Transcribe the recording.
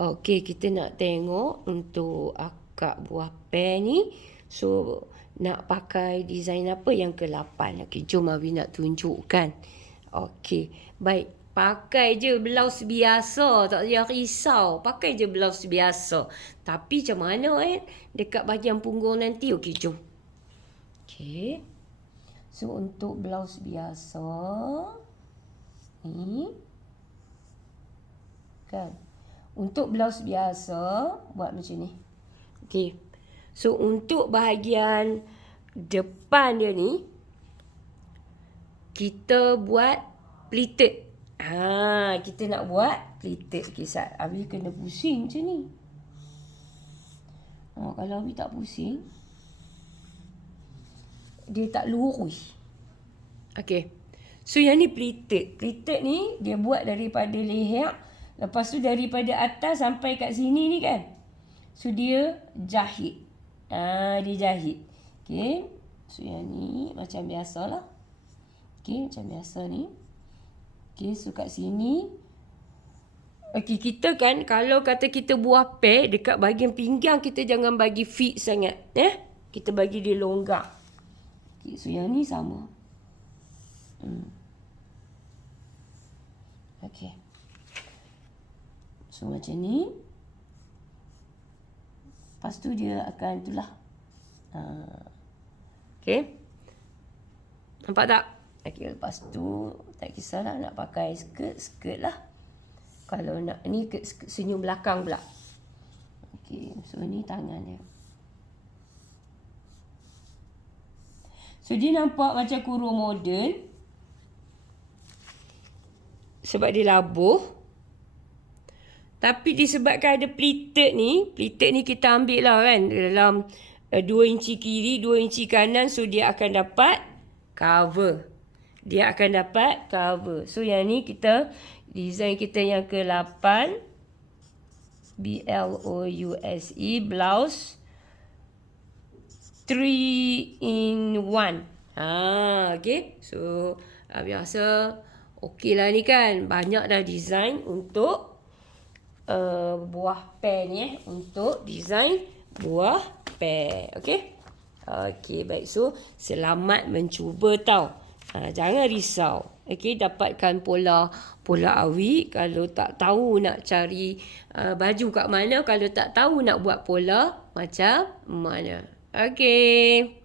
Okey, kita nak tengok untuk akak buah pear ni. So, nak pakai design apa yang ke-8? Okey, jom Abi nak tunjukkan. Okey, baik. Pakai je blouse biasa, tak payah risau. Pakai je blouse biasa. Tapi macam mana dekat bahagian punggung nanti? Okey, jom. Okey. So, untuk blouse biasa ni kan. Untuk blouse biasa buat macam ni. Okey. So, untuk bahagian depan dia ni kita buat pleated. Kita nak buat pleated. Kisah Abi kena pusing macam ni. Kalau Abi tak pusing, dia tak lurus. Okey. So, yang ni pleated. Pleated ni dia buat daripada leher. Lepas tu daripada atas sampai kat sini ni kan. So, dia jahit. Dia jahit. Okey. So, yang ni macam biasalah. Okey, macam biasa ni. Okey, so kat sini. Okey, kita kan kalau kata kita buah pear, dekat bahagian pinggang kita jangan bagi fit sangat. Kita bagi dia longgar. Okey, so yang ni sama. Okey. So, macam ni. Lepas tu dia akan itulah. Okey. Nampak tak? Okey, lepas tu tak kisahlah nak pakai skirt lah. Kalau nak ni senyum belakang pula. Okey, so ni tangan dia. So, dia nampak macam kurung moden. Sebab dia labuh. Tapi disebabkan ada pleated ni kita ambil lah kan. Dalam 2 inci kiri, 2 inci kanan. So, dia akan dapat cover. So, yang ni kita, design kita yang ke-8. BLOUSE, blouse 3 in 1. Okay. So, biasa okey lah ni kan. Banyak dah design untuk buah pear ni untuk design buah pear. Okey. Okey, baik. So, selamat mencuba tau. Jangan risau. Okey, dapatkan pola awi. Kalau tak tahu nak cari baju kat mana, kalau tak tahu nak buat pola macam mana. Okey.